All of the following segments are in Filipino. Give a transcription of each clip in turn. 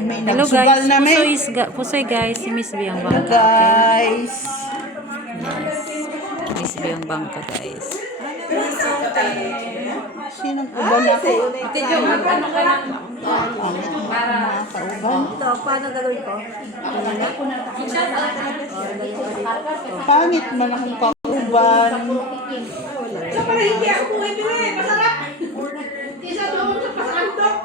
May Hello nagsugal guys, na may. Pusoy guys, si Miss B ang Hello bangka. Okay? guys. Yes. Miss B ang bangka guys. Sinong uban ako? Ate Jo, ano ka lang? Mga kauban. Ito, paano gagawin ko? Pangit man akong kauban. Para hindi ako bumibili, masarap! Isa doon sa pasandok.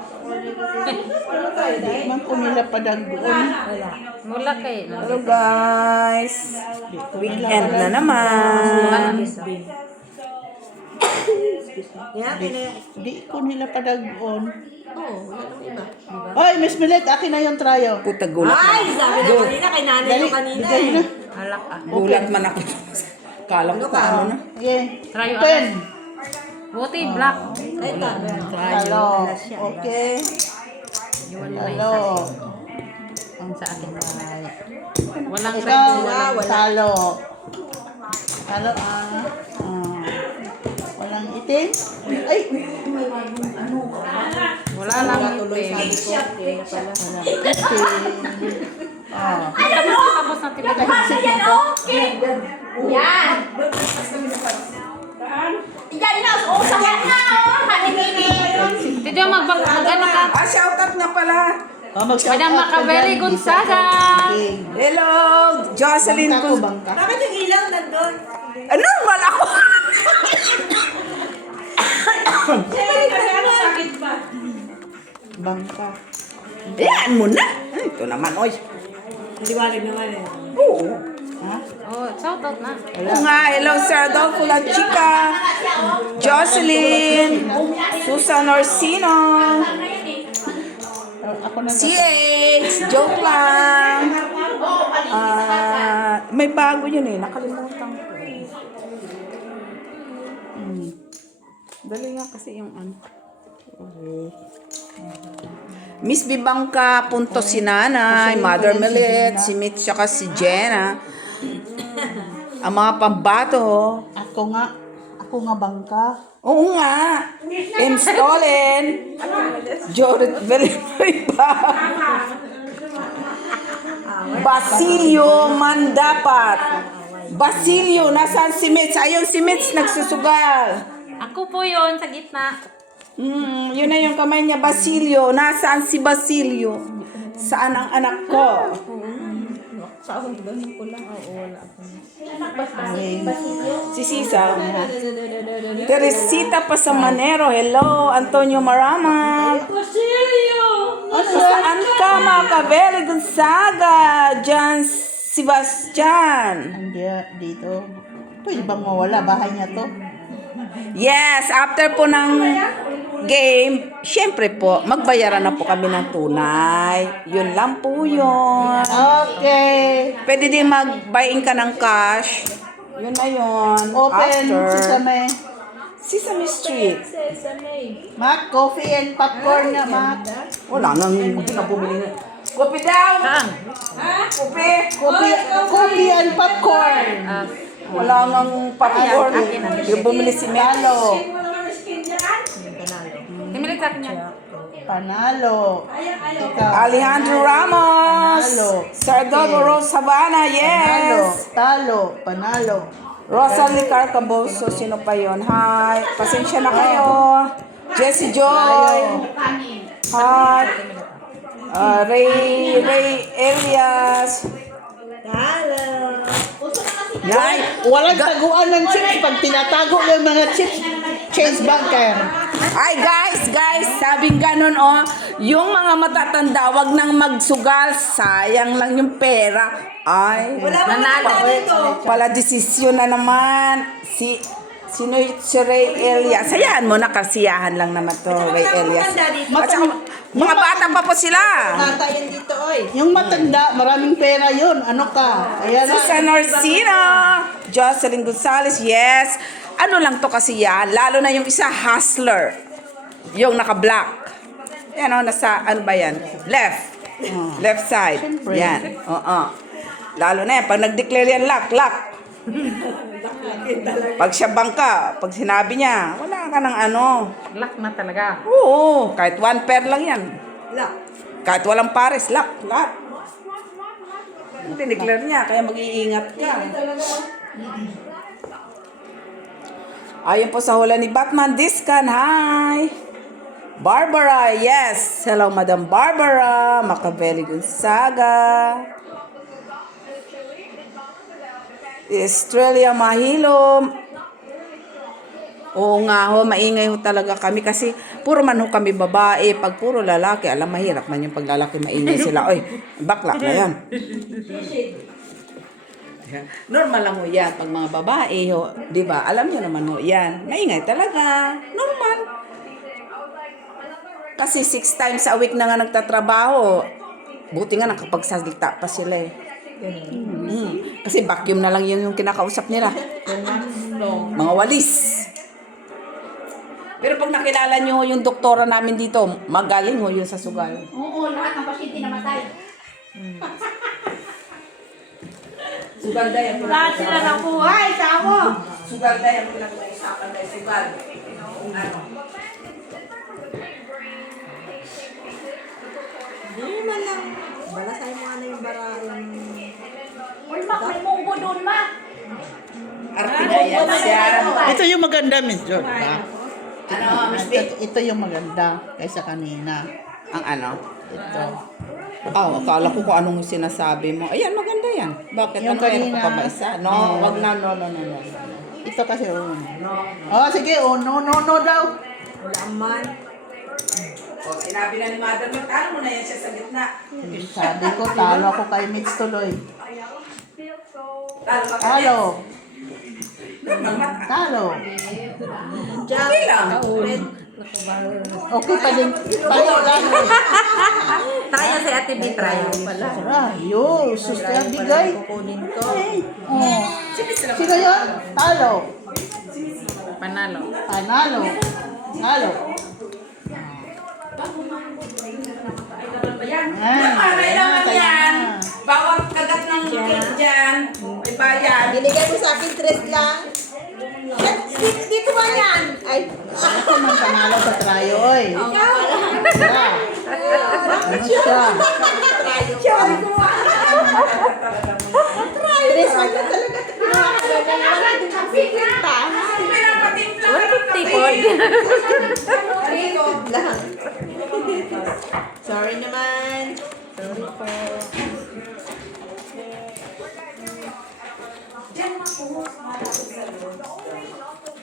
Di man ko nila padagdoon. Mula kay. Hello guys, weekend na naman. Di ko nila padagdoon. Oo, wala nang iba. Hoy, Miss Milet, akin na yung trayo. Puta gulat Ay, man. sabi na kanina, kay nanay Dali, yung kanina bigay eh. na. Alak ah. Gulat man ako. Kala ko paano na. Okay. Trayo Pen. Buti black. Ay, ito. Hello. Okay. Iwan mo na Hello. isa. Ang sa akin na walang Ikaw, red. talo. Talo, walang itim? Ay! Wala lang itim. Itim. Tapos na tibig. Yan! Yan na, usap yan na, Ate Jo, ano ka? Ah, shoutout nga pala. Madam Macabeli Gonzaga. Hello, Jocelyn. Bangka ko, bangka. Bakit yung ilaw nandun? Normal ako. Sakit ba? Bangka. Yan mo na. Ito naman, oy. Liwanag naman eh. Oo. Ha? Oh, shout out na. Oo nga, hello Sir Adolfo La Chica, Jocelyn, Susan Orsino, Ako na. CH, joke lang. May bago yun eh, nakalimutan ko. Dali nga kasi yung ano. Okay. Miss Bibangka, punto si Nanay, Mother Millet, si Mitch, saka si Jenna. Ang mga pambato. Ako nga bangka. Oo nga. Installin. Jorit Verify pa. Basilio Mandapat. Basilio, nasaan si Mitch? Ayun si Mitch, nagsusugal. Ako po yon sa gitna. Yun na yung kamay niya, Basilio. Nasaan si Basilio? Saan ang anak ko? Si Sisa. Teresita Pasamanero. Hello, Antonio Marama. Saan ka, Macabeli Gonzaga? Jan Sebastian. Hindi, dito. Pwede bang mawala? Bahay niya to? Yes, after po ng game, syempre po, magbayaran na po kami ng tunay. Yun lang po yun. Okay. Pwede din mag-buy-in ka ng cash. Yun na yun. Open After. sesame. Sesame Street. Mac, coffee and popcorn nga, Mac. Wala nang hindi na bumili. Kopi daw! Saan? Kopi! Coffee and popcorn. Wala nang popcorn. Yung bumili si Melo. Timilig sa akin yan. Panalo. Ikaw. Alejandro Ramos. Panalo. Sir Dodo Rose Havana. Panalo. Yes! Talo. Panalo. Rosalie Carcaboso. Sino pa yun? Hi. Pasensya na kayo. Jessie Joy. Hi. Ray Elias. Ay, walang taguan ng chips. Pag tinatago yung mga chips, change banker. Ay guys, sabing ganun yung mga matatanda, wag nang magsugal, sayang lang yung pera. Ay, Nanalo. pala desisyon na naman. Sino si Ray Elias? Sayaan mo na, kasiyahan lang naman to, Ray Elias. At saka, mga bata pa po sila. Nata yun dito, oy. Yung matanda, maraming pera yun. Ano ka? Kaya na. Susan Orsino, Jocelyn Gonzalez, yes. Ano lang to kasi yan, lalo na yung isa hustler. Yung naka-black. Yan nasa, ano ba yan? Left. Left side. Siyempre. Yan. Oo. Lalo na yan, pag nag-declare yan, lock. Pag siya bangka, pag sinabi niya, wala ka ng ano. Lock na talaga. Oo, kahit one pair lang yan. Lock. Kahit walang pares, lahat. Dineclare niya, kaya mag-iingat ka. Ayon po sa hula ni Batman Discan, hi! Barbara, yes! Hello, Madam Barbara. Macabelli Gonzaga. Estrella Mahilo. Oo nga ho, maingay ho talaga kami kasi puro man ho kami babae. Pag puro lalaki, alam, mahirap man yung pag lalaki maingay sila. Oy, bakla na yan. Normal lang ho yan pag mga babae ho. Di ba? Alam nyo naman ho yan. Maingay talaga. Normal. Kasi 6 times a week na nga nagtatrabaho. Buti nga nakapagsalita pa sila eh. Kasi vacuum na lang yung kinakausap nila. Mga walis. Pero pag nakilala nyo yung doktora namin dito, magaling ho yun sa sugal. Oo, lahat ng pasyente namatay. Sugal day ang Lahat sila nabuhay, tamo. Sugal day ang pinag-uusapan day sugal. Ano? Hindi man lang. Balasay mo ano yung bara yung... Uy, mak, may munggo doon, mak. Arte na yan siya. Ito yung maganda, Miss George. Ano, Miss B? Ito yung maganda kaysa kanina. Ang ano? Ito. Akala ko kung anong sinasabi mo. Ayan, maganda yan. Bakit? Yung Ano meron kanina. ka pa ba isa? No, wag na, no. Ito kasi uno. Oh, sige, no daw. Wala man. O, sinabi na ni Mother, magtalo mo na yan siya sa gitna. Sabi ko, talo ako kay Mitch tuloy. Talo ka Talo. Normal. Talo. Okay lang. Okay pa din. Tayo lang. Tayo si Ate B, tayo pala. Rayo, suster bigay. Kukunin ko. Oh. Sino yun? Talo. Panalo. Panalo. Talo. May naman yan. Bawat kagat ng cake dyan. May bayan. Binigay mo sa akin 3 lang. Dito ba yan? Ay, Ako man panalo sa trayo, oy. Siya. Ano siya? sorry ko ba? 3 man na talaga. Kinuha ko na lang. Wala din ang pinta. Pinapatimpla ka ng kape. Lang. Sorry naman. Sorry po.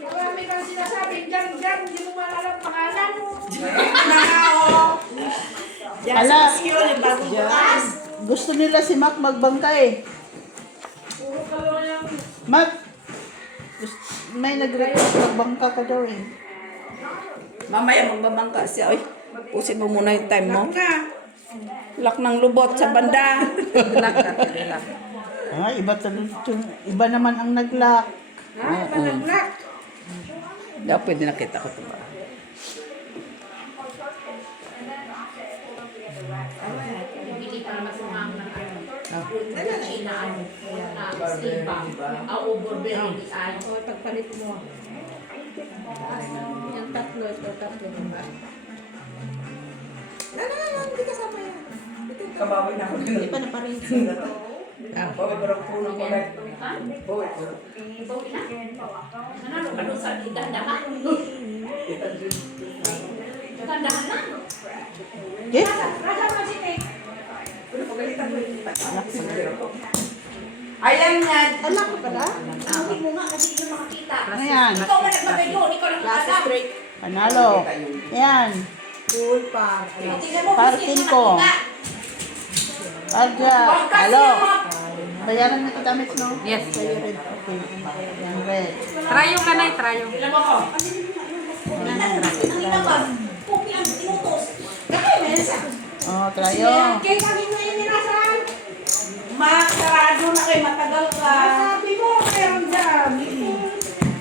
Marami kang sinasabi, dyan, hindi mo maalala ang pangalan. Ala, gusto nila si Mac magbangka eh. Mac, may nag-request magbangka ka daw eh. Mamaya magbabangka siya. Oy, pusin mo muna yung time mo. Lak ng lubot sa banda. Ah, iba naman ang nag-lock. Daw pwede nakita ko ito ba? Pagpalit mo. Yung tatlo, ito tatlo. Hindi kasama yan. Kabawin ako din. Hindi pa naparin. Bawin ko ng puno ko lang. Bawin ko. Ano ka doon sa dahan-dahan? Dahan-dahan na. Eh? Rasa mo si Nick. Ayan nga. Anak ko pala? Sabi mo nga kasi hindi mo makakita. Ayan. Ikaw man nagbabay doon, ikaw lang Last nakakita. straight. Panalo. Ayan. Full pa. Tingnan mo, Parking kasi ko. nakita. Arja. Halo. Bayaran na kita, Mitch, no? Yes. Okay. Yan, red. Trayo ka na, trayo. Nakita ba? Pupi ang inutos. Kaya may nasa. Oh, trayo. Kaya kami mo yung ninasahan. Masarado na kayo, matagal ka. Sabi mo, meron dyan.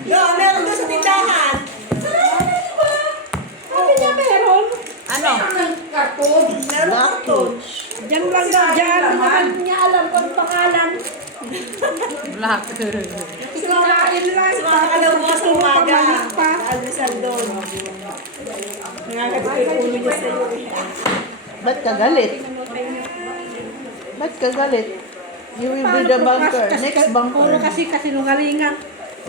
Yo, meron doon sa tindahan. Sabi niya meron. Ano? Karton. Meron karton. Diyan lang dyan. Naman niya alam kung pangalan. Black. Sinakain lang. Alam mo sa umaga. Pamalik pa. Almusal doon. Nangagat ko yung ulo niya sa iyo. Ba't ka galit? Ba't ka galit? You will be the banker. Next Puro banker. kasi kasinungalingan.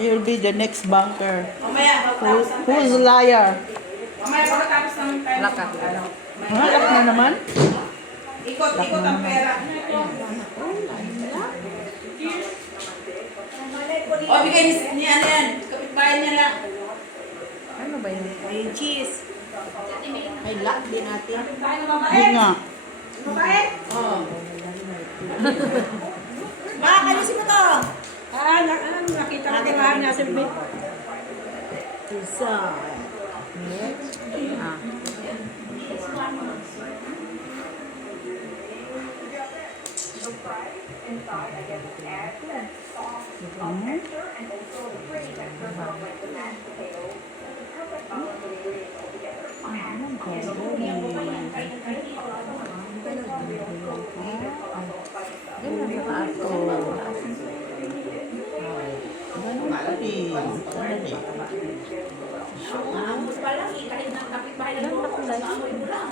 You will be the next banker. Mamaya, Who's liar? mamaya pagkatapos ng time. Lakat. Halak na naman? Ikot-ikot ang pera. O, bigay ni ano yan. Kapitbahay niya lang. Ano ba yun? May cheese. May lock din natin. Hindi nga. Mabait? Oo. Kalisin mo to. Nakita ko kailangan niya sa bit. Isa. Ah. Ganun pa rin. Sandali. Mas pala, kahit ng kapitbahay na doon, amoy mo lang.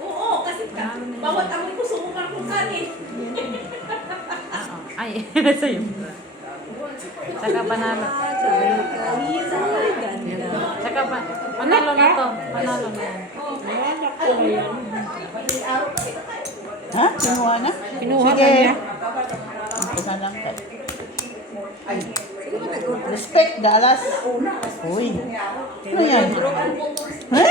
Oo, kasi bawat amoy ko sumukan kung kanin. Oo. Ay, sa'yo. Saka panalo. Saka pa, panalo na to. Panalo na yan. Ha? Kinuha na? Kinuha Sige. na niya. Umpisa lang ka. Respect, Dallas. Uy. Ano yan? Ha?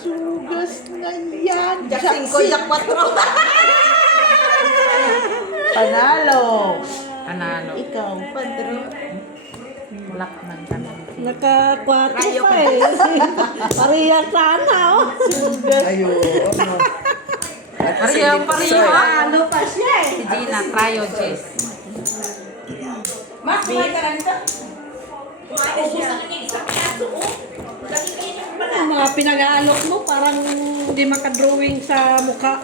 Sugas na yan. Jackson ko, Jack 4. Panalo. Panalo. Ikaw. Black man kami. Naka-4 pa eh. Pariya sana oh. Pariyo ha? Ano pa siya eh. Si Gina, Trio Jess. Mas, kumain ka lang ito. Kumain ka siya. Ubusan na niya isang kaso, oh. Lagi kayo niya pala. Ang mga pinag-aalok mo parang hindi makadrawing sa mukha.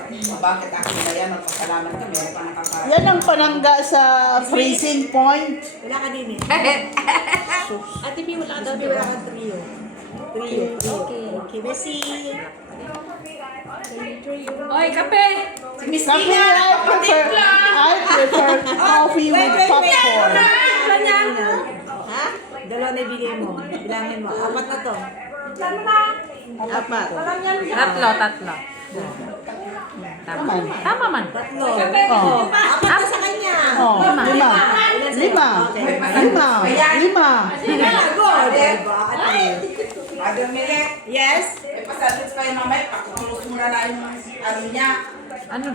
Bakit ako na yan? Magpasalamat ka. Meron pa nakaka... Yan ang panangga sa freezing point. Wala ka din eh. Ate Pi, wala ka daw. Wala ka trio. Trio. Okay, Messi. Oy, kape! Si Miss Coffee, Tina, I prefer coffee with popcorn. Ha? Dalawa na ibigay mo. Bilangin mo. Apat na to. Apat. Tatlo. Tama. Tama man. Tatlo. Oh. Apat na sa kanya. Oh, lima. Lima. Lima. Lima. Go. Diba? Father Milet. Yes? May pasalits pa yung mamay. Pakutulos muna na yung ano niya. Ano?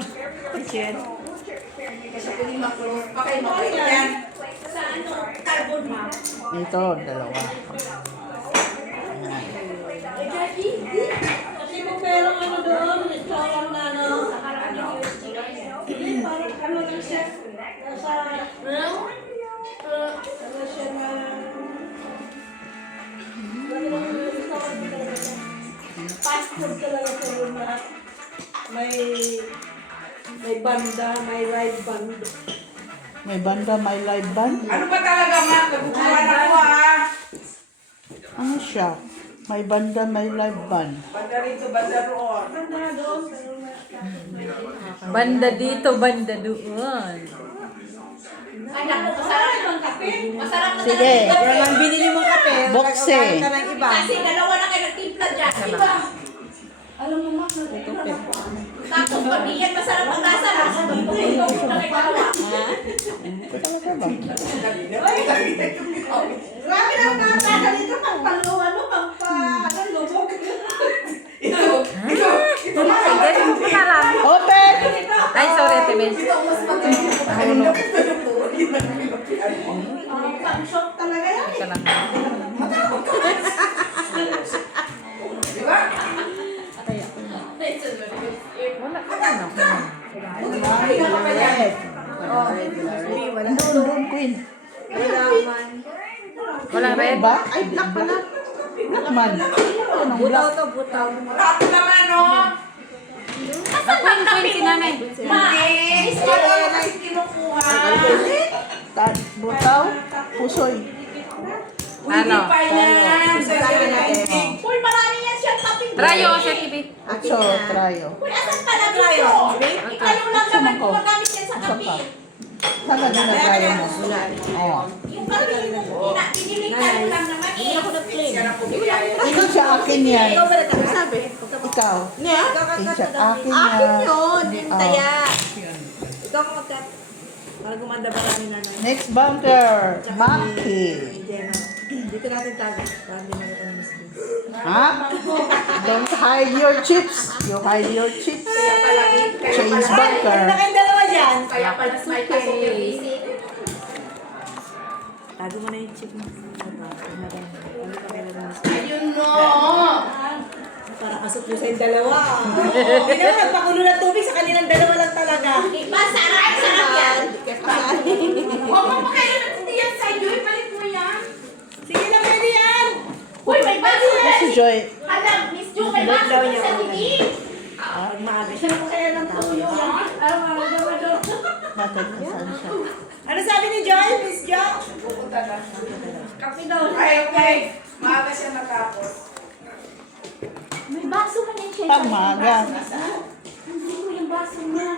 Kasi pwede makulos pa kayo mabait yan. Sa ano? Carbon ma. Ito, dalawa. Kasi kung merong ano doon, restaurant na ano. Parang ano lang siya. Nasa... Ano siya na... Fast food talaga sa room na may banda, may live band. May banda, may live band. Ano ba talaga ma? Nagugulan ako ha. Ano siya? May banda, may live band. Banda rito, banda roon. Banda dito, banda doon. Ay naku, masarap yung kape. Masarap na Sige. Yan lang binili mong kape. Bokse. Ka ng iba. Kasi dalawa na kayo nagtimpla dyan. Iba. Alam mo ma, tapos pamilyan masarap ang lasa. Lasa dito. Ikaw yung nakikalawa. Grabe na ang nasa dito. Pang ano, pang lubog. Ito. Ganun mo na lang. Open! Ay, sorry, Ate Bes. Nahulog. Pang shop talaga yan. Ito lang. Di ba? Wala ka na. Doon, Queen. Walang red. Ba? Ay, black pala. Black man. Anong black? Tapos naman, no? Queen, si nanay. Yes! Wala na kasi kinukuha. Butaw, pusoy. Ano? Hindi pa yan. Uy, marami yan siya. Taping Trayo, Sir Kibi. So, trayo. Uy, asan pala tayo? Ikaw lang naman gumagamit yan sa kape. Saan ka ginagawa mo? Oo. Yung kape, pinilitan mo lang naman eh. Hindi siya akin yan. Ikaw ba nagkakasabi? Ikaw. Niya? Hindi siya akin Akin yan. yun, yung Oh. taya. Ikaw ka magkat. Para gumanda ba kami nanay? Next bunker. Maki. Jenna. Dito natin tago. Para hindi na ito miss. Ha? Don't hide your chips. You hide your chips. Change bunker. Ano na kayong dalawa dyan? Kaya pala may pasok yung visit. Tago mo na yung chip mo. Ano pa kayo miss? Ayun no! Para kasot mo sa yung dalawa. Hindi naman nagpakulo ng tubig sa kanilang dalawa lang talaga. Diba, sarap yan. Sige Huwag mo pa kayo hindi yan sa'yo. Ipalit mo yan. na, pwede yan. Uy, may baso yan. Si Joy. Alam, Miss Jo, may baso daw yan niya sa ako. hindi. Pag maaga Gusto mo kaya ng tuyo yan? Bakit kasaan siya? Ano sabi ni Joy, Miss Jo? Kape daw. Okay. Maaga siya matapos. May baso man yan siya. Pag maaga. Hindi ko yung baso niya.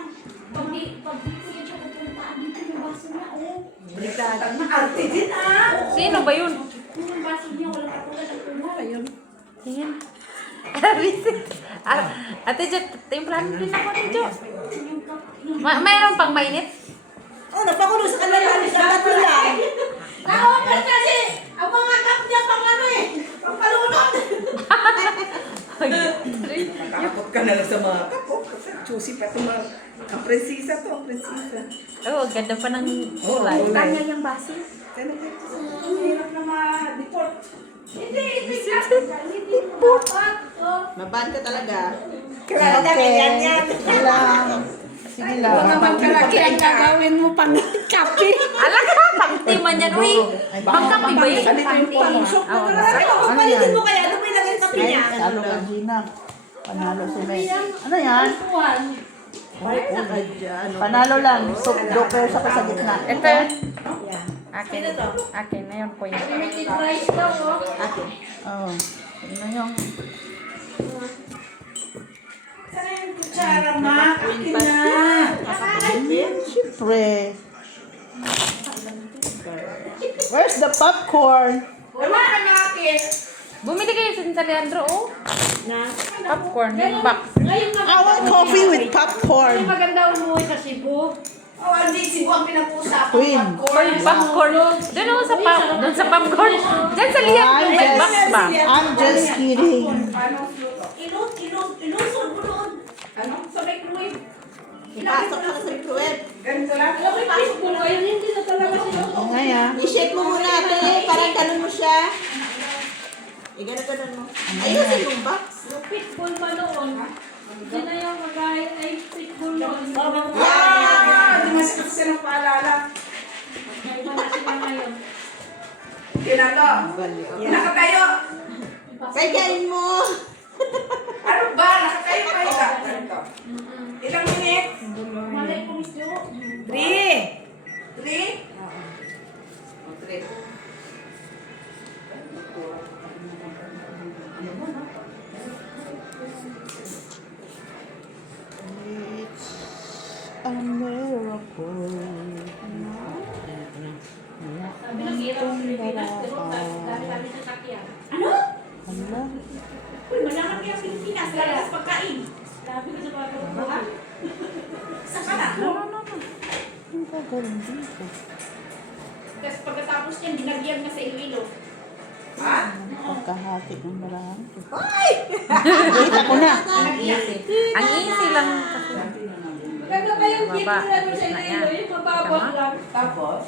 Pag di ko yan siya pupuntaan dito, yung baso niya. Oh. Baliktad. Arte din Sino ba yun? Yung baso niya, wala pa tulad ng tulad. Ayun. Tingin. Ate Jo, timplahan din ako, Ate Jo. Mayroon pang mainit? Oh, napakulo sa kanilang tatlo lang. Na-offer kasi ang mga cup niya pang ano eh. Pang palunod. Nakakapot ka na lang sa mga kapok. Kasi juicy pa itong mga... Ang prinsesa to, ang prinsesa. Oh, ganda pa ng kulay. Kanya yung baso. Kaya ang hirap na ma-deport. Hindi, hindi po dapat. Oh. Mabad ka talaga. Okay. ganyan yan. Sige lang. Sige lang. Kalakihan ka. Gawin mo pang kape. Ala ka, pangtiman yan, uy. Pangkapi ba yun? Salita yung pamusok Oo. Kung palitin mo kaya, ano ba ilagay kape Ay, niya? talo ka, Gina. Panalo si May. Ano yan? Panalo lang. So, doper sa sa gitna. Ito. Akin. Akin na yun, kuya. Limited price daw, oh. Oh. Ano yung... Sana yung kutsara, ma. Akin na. Siyempre. Where's the popcorn? Wala ka na akin. Bumili kayo sa Leandro, oh. Na? Popcorn, yung box. Ngayon na. I want coffee with popcorn. Maganda umuwi sa Cebu. Oh, hindi. Cebu ang pinag-uusapan. Queen. Hoy, popcorn. Doon ako sa doon sa popcorn. Diyan sa Leandro, may box ba? I'm just kidding. Paano ang luto? Ilusod mo doon. Ano? Sa microwave. Ipasok ka na sa microwave. Ganito lang? Alam mo, ipasok mo na. Ayun, hindi na talaga sila. Ngayon. I-shake mo muna ate. Parang ganun mo siya. Ganun mo. Ayusin yung box. Yung pitbull pa noon. Hindi na yung magaya ay pitbull noon. Ah! Di masakit siya ng paalala. May iba na sila ngayon. Kinato. Nakatayo. Kagayin mo. Ano ba? Nakatayo kayo ka. Ganito. Ilang minute? Malay ko, Miss Jo. 3. 3? Oh, 3. A miracle. Sabi ng hirap ng Pilipinas, pero dami-dami sa sakyan. Ano? Hala. Uy, malaki ang Pilipinas. Lalas pagkain. Sabi ko sa mga kapatid. Isa ka na. Ang gagaling dito. Tapos pagkatapos niyan, dinagyan na sa Iloilo. Ha? Pagkahati ng marami. Kita ko na. Ang easy lang kasi. Maganda pa yung Baba. dito na sa Iloilo. Yung mababa Tama? lang. Tapos?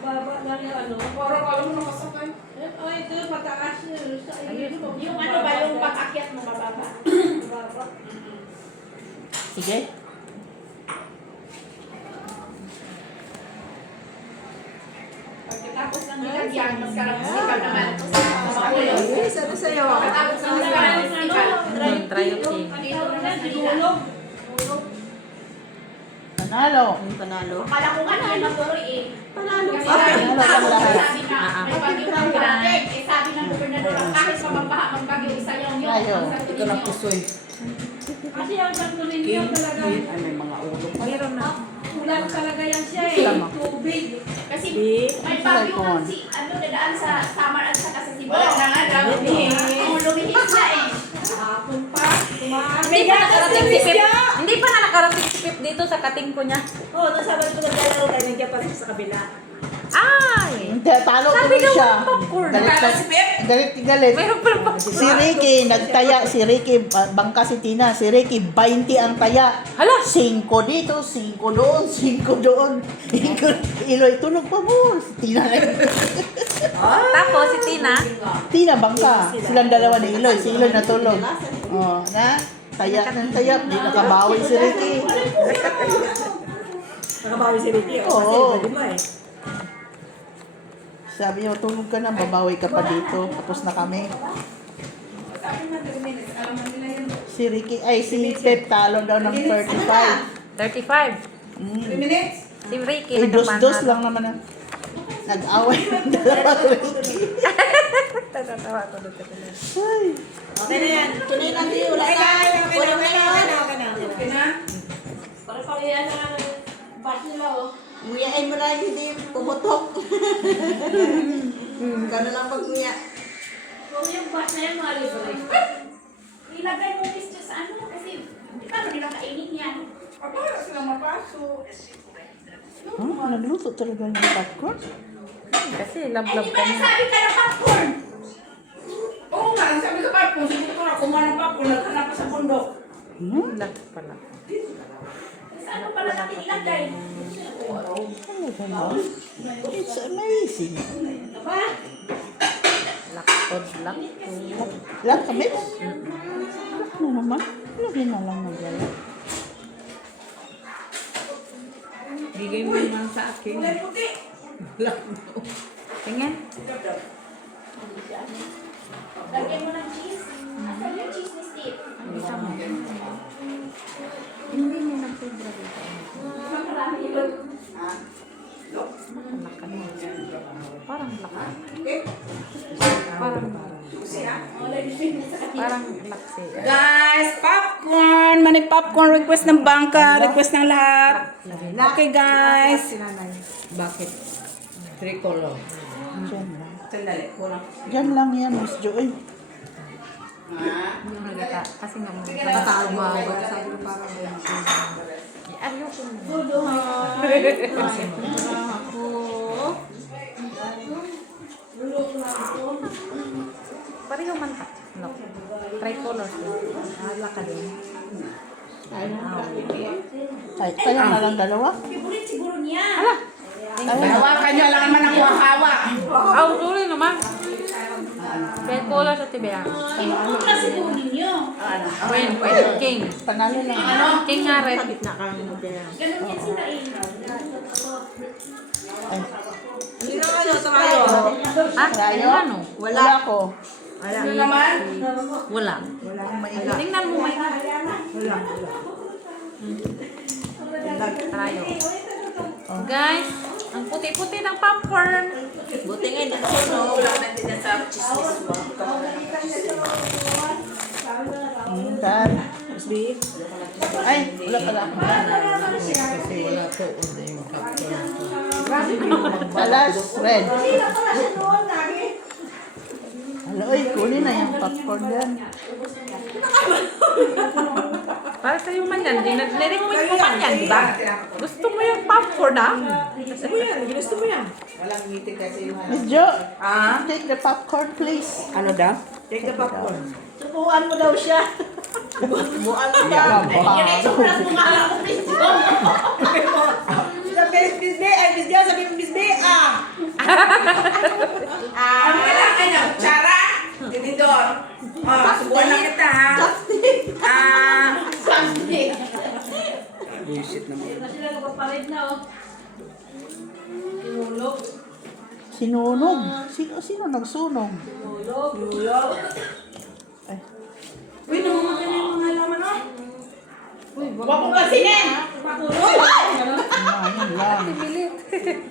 Mababa lang yung ano. Parang alam mo nakasakay. Oh, ito yung mataas yun. Sa Iloilo. Yung ano ba, yung pag-akyat mo mababa? Mababa. Sige. Pagkatapos ng nilagyan, mas karapasipan naman. Sa mga ulo. Ano sa'yo? Pagkatapos ng nilagyan, Try it, king. Dito na, sinulog. Panalo. Akala ko nga naman natuloy eh. Panalo Kasi pa. sabi Panalo ang lahat. sabi nga, may bagyo ng project. Eh sabi ng gobernador, kahit pa magbaha ng bagyo, isa yung yun. Ayaw. Ang sabi niyo. Kasi ang sakto ninyo talaga. Ano yung mga ulo? Meron na. Ulan talaga yan siya eh. Tama. Tubig. Kasi may bagyo nga si, ano, dadaan sa Samar at saka sa Cebu. Wala na nga daw. Oo, lumihis na eh. Hapon pa. Hindi pa nakarating si Pip. Hindi pa nga nakarating si Pip dito sa kating ko niya. Oo, nasabi ko naglalaro tayo. Nandiyan pa rin siya sa kabila. Ay! Hindi, talo Sabi tuloy daw siya. ng popcorn. Galit Talo na- si Pep. galit. Mayroon pala pa. Si Ricky, nagtaya. Si Ricky, bangka si Tina. Si Ricky, 20 ang taya. Hala! 5 dito, 5 doon, 5 doon. Iloy, tulog pa mo. Si Tina na Tapos si Tina. Tina, bangka. Silang dalawa ni Iloy. Si Iloy natulog. Oh, na? Taya ng taya. Di nakabawi si Ricky. Nakabawi si Ricky. Oo. Kasi Oo. hindi mo eh. Sabi niya, tulog ka na, babawi ka pa dito. Tapos na kami. Si Ricky, ay si Pep talo daw ng 35. 35. 3 minutes? Si Ricky. Eh, dos-dos lang naman na. Nag-away ng dalawang Ricky. Tatawa ako dito. Ay, Okay na yan. Tuloy lang din. Wala na. Wala na. Okay na? Para pag yan na bash nila oh. Nguya ay marami din. Pumutok. Gano'n lang pag nguya. Kung yung bash na yan, mga libre. Ilagay mo pistol sa ano kasi paano nila kainit yan? Wala silang mapasok. nagluto talaga ng popcorn. Kasi love-love Hindi ka ba niya. nasabi ka ng popcorn? Oo nga, ang sabi ko pa, kung sige ko na kumain ng popcorn, naghanap pa sa bundok. Love pala. Sa ano pala natin ilagay? It's amazing. Diba? Lakod, lakod. Lahat kami? Ano naman? Lagi na lang naglala. Bigay mo naman sa akin. Tingin. Lagyan mo ng cheese. Asan yung cheese ni Steve? Hindi niya nagsobra dito. Marami yun. Lakan mo. Parang lakan. Parang parang laksi. Guys, popcorn! Mani popcorn request ng bangka, request ng lahat. Okay guys. Bakit? Tricolor. Diyan lang. Sandali, kulang. Diyan lang yan, Miss Joy. Yung nagata. Kasi nga umabot. Sabi ko parang ayoko mo. Pareho man ka. No. Tricolor. Hala ka din. Ay, kaya na lang dalawa. Favorite siguro niya. Hawakan nyo lang naman ang hawak. Oh, tuloy naman. Tricolor sa tibiya. Ano klase po ninyo? Queen, king. Panalo lang. King nga red. Ganun yan sila eh. Ay, Hindi na ano, tayo. Ah, Rayo? ano? Wala ako. Ano naman? Wala. Tingnan mo may Tayo. Guys, ang puti-puti ng popcorn. Buti nga, nagsunog. Kulang natin yan sa chismis. Dad. SB. Ay, wala pala ako. Balas, red. Hala, oy, kunin na yung popcorn dyan. Para sa'yo man yan. Nirequest mo man yan, di ba? Gusto mo yung popcorn, ah? Gusto mo yan. Gusto mo yan. Walang ngiti kasi yung Miss Jo, Ah? take the popcorn, please. Ano daw? Take the popcorn. Subuan mo daw siya. Subuan mo daw. Yan ay sobrang kumala ko pistol. Miss B, ay Miss Diaz, sabi mo Miss B, Ang kailangan niya, kutsara, tinidor. Subuhan lang kita ha. Bullshit naman. Sila nagpapalit na oh. Sinunog. Sino nagsunog? Ay, Uy, namamatay na yung mga laman oh. Huwag mong pansinin! Ayun lang.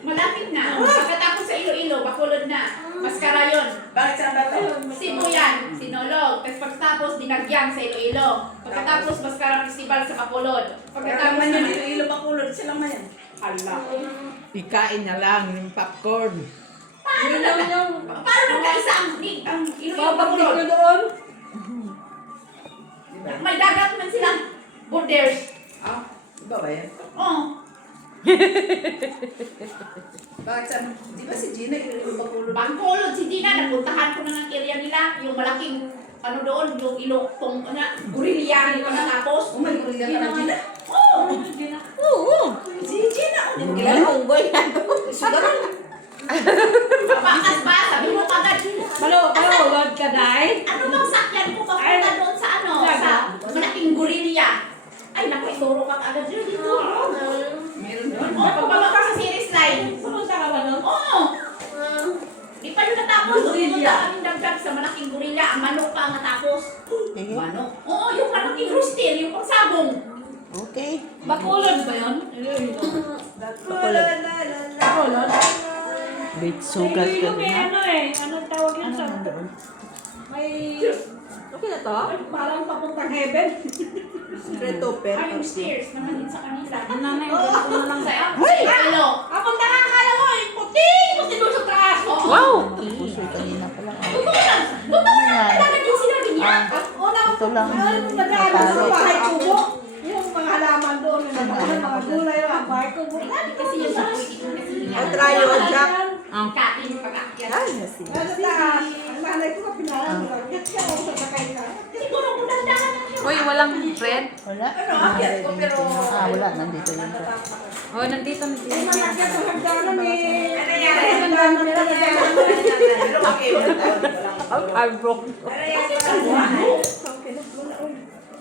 Malapit na. Pagkatapos sa Iloilo, Bacolod na. Maskara yun. Bakit saan ba to? Cebu yan, Sinolog. Tapos pagkatapos, Dinagyang sa Iloilo. Pagkatapos, Maskara Festival sa Bacolod. Pagkatapos Pagkatapos naman, yun, ilo pa kulod silang man yan. hala. Ikain na lang yung popcorn. Paano nagkaisa ang Iloilo Bacolod? doon. May dagat man silang borders. Iba ba yan? Oh. Bakit saan? Di ba si Gina ilo pa kulod? Bacolod, si Dina, napuntahan ko na ng area nila. Yung malaking, ano doon, yung ilokong, gurilya, yung natapos. Oh, may kulila ka na Gina? Oo. Si Gina, oh, di ba? Unggoy na. Sugaran. Papakas ba? Sabi mo kagad. Palawag ka, Day. Ano bang sakyan ko papunta doon sa ano? Sa malaking gurilya. Ay, naku, ituro ka agad yun dito. Meron doon. Oo, pagbaba ka sa series line. Pumunta ka ba doon? Oo. Di pa yun natapos. Pumunta kaming dagdag sa malaking gurilya. Ang manok pa ang natapos. Sige. Manok? Oo, yung malaking rooster, yung pangsabong. Okay. Bacolod ba yun? Bacolod? Bait sugat ka May na. ano eh. Anong tawag yun sa... May... Okay na to? Parang papuntang heaven. Secret open. Ay, yung stairs naman din sa kanila. Nanay, ganito na lang. Sa ano? Punta ka, kala mo eh. Puti doon sa taas. Wow! Pusoy kanina pa lang. Totoo lang. Totoo lang. Talaga din sila ganyan. Ito lang. Nag-ano sa bahay Natalo. kubo. Yung mga halaman doon. Mga gulay, mga bahay kubo. Kasi yung sa pwede kasi niya. Trayo, Jack. Kain yung pag-akyat. Sa taas. Ang nanay ko kapinalan. Get ka o sasakay ka. Siguro kung dandahan lang yun. Uy, walang friend. Wala. Ano, akyat ko pero... Wala. Nandito yun. Oh, nandito. Ay, manakyan sa hagdanan eh. Ano yan? Hagdanan nila, hagdanan. Pero okay, wala. I broke.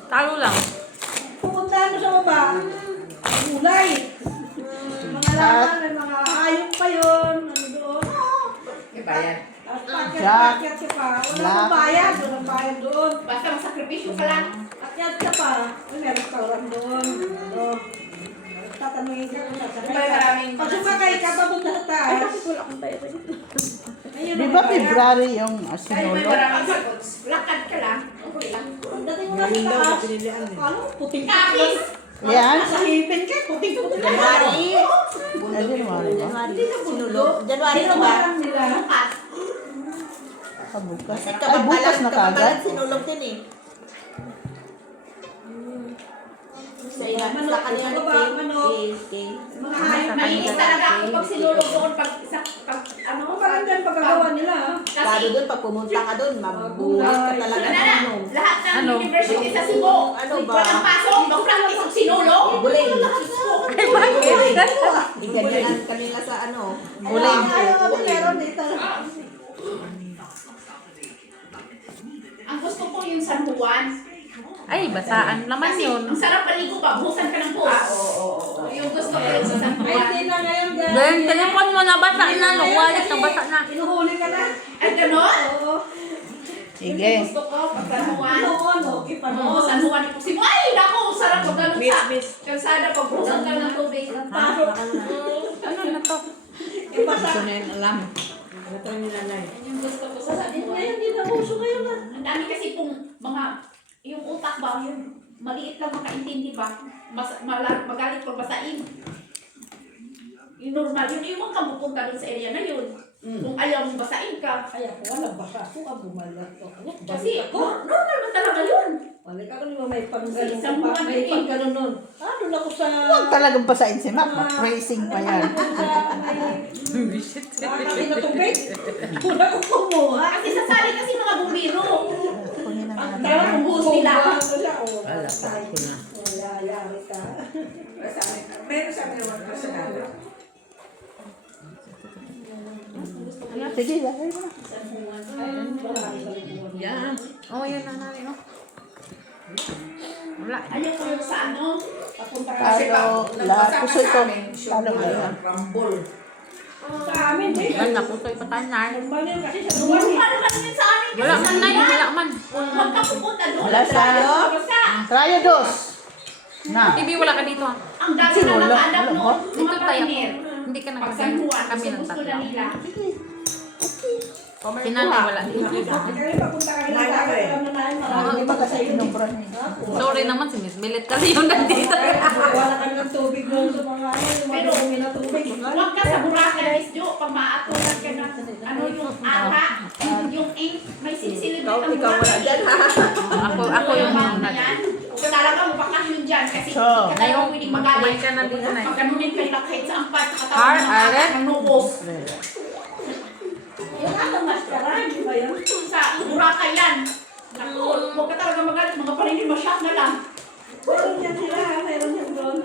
Talo lang. Pupuntahan mo sa baba. Gulay. Mga laman, may mga hayop pa yun. Ano doon? Bayan. Akyat ka pa. Walang bayad. Walang bayad doon. Basta masakripisyo ka lang. Akyat ka pa. May restaurant doon. Ano? Tatanungin ka kung sasakay May ka. maraming Pag sumakay ka, papunta sa taas. Ayun Di ang ba bayad. February yung Ay, may Sinolo? maraming sagots. Lakad ka lang. Okay lang. Pagdating mo na sa taas, ano? Puting Kapis! Yan. Nasa hipin ka, puting-puting ka. January. January ba? Hindi na bulog. January na ba? Sinamarang nila. Bukas. Bukas. Ay, bukas na kagad. Sinulog din eh. Manok, baba, manok. Mga hayop. Mainis talaga ako pag sinulog doon. Pag ano? Ang parang pagkagawa nila. Kasi, doon, pag pumunta ka doon, mabuhat ka talaga ano ng na, inom. lahat ng university sa Cebu. Ano ba? Walang pasok. Mag-practice ang sinulog. Bulay. Ay, bakit? Iganyanan kanila sa ano. Ayaw kami meron dito. Ang gusto ko yung San Juan. Ay, basaan naman Kasi yun. ang sarap paligo pa. Buhusan ka ng post. Yung gusto ko yung sa San Ay, Juan. hindi na ngayon dyan. Ben, telepon mo na basa na. Nung wallet na basa na. Inuhuli ka na. Ay, gano'n? Oo. Sige. Gusto ko pag San Juan. Noon, okay pa Oo, noon. San Juan. Cebu. Ay, naku, sarap pag gano'n sa kalsada. Pag buhusan ka ng tubig. Pasok. Ano na to? Ibasa. Ito na yung alam. Yung gusto ko sa San Juan. Ngayon, hindi na uso ngayon na. Ang dami kasi pong mga, yung utak ba, yung maliit lang makaintindi ba, magalit pag basain. Yung normal, yun yung mga pupunta dun sa area na yun. Kung ayaw mong basain ka. Kaya ko, walang basa. Kung ka bumalat ko. Kasi normal mo talaga yun. Balik ako naman may panggalong Isang pa. buwan May din. panggalong nun. Doon ako sa... Huwag talagang pasain si Mac. Praising pa yan. Nakakati na tubig. Doon ako kumuha. Kasi sasali kasi mga bumbiro. Kunin na nga. Pero kung buhos nila. Wala pa ako na. Yari ka. Meron sa amin naman sa nalo. Sige, lagay mo na. Yan. Oh, yan na namin, no? Wala. Ayaw ko yung sa ano. Papunta ka Talo, lahat. Puso ito. Talo ba yan? Rumble. sa amin. Yan na, pusoy pa tayo na. Normal yun kasi sa duwan eh. Paano ka naman sa amin? Wala man na yun, wala man. Huwag ka pupunta doon. Wala sa- Basta. Trayo dos. Na. TV, wala ka dito ha. Ang dami na Wala, nag-adapt wala, noon, Dito mga tayo. partner. Hindi ka Pag nag San Juan, kami ng gusto na tatlo. nila. Si nanay wala dito. Kaya papunta kayo ng dagat, alam na namin marami. Hindi ba kasi inumbra niya? Sorry naman si Miss Milet kasi yung nandito. Wala kami ng tubig doon sa mga yung mga Pero, dumi na tubig. Huwag ka sa Boracay, Miss Jo, pag maatulan ka na, ano yung ata, yung ink, may sisilibit ang Boracay. Ako yung mga mga yan. Kung talaga mo bakasyon dyan, kasi So, hindi ka talaga pwedeng magalit. Kumain ka na dito na eh. Pagkanunin kayo na kahit sa ampat, Har, katawan ng Aren? ng nubos. Yung atang maskara, di ba yun? Sa Boracay yan. Naku, huwag ka talaga magalit, mga parinil, ma-shock na lang. Meron yan sila, meron yan doon.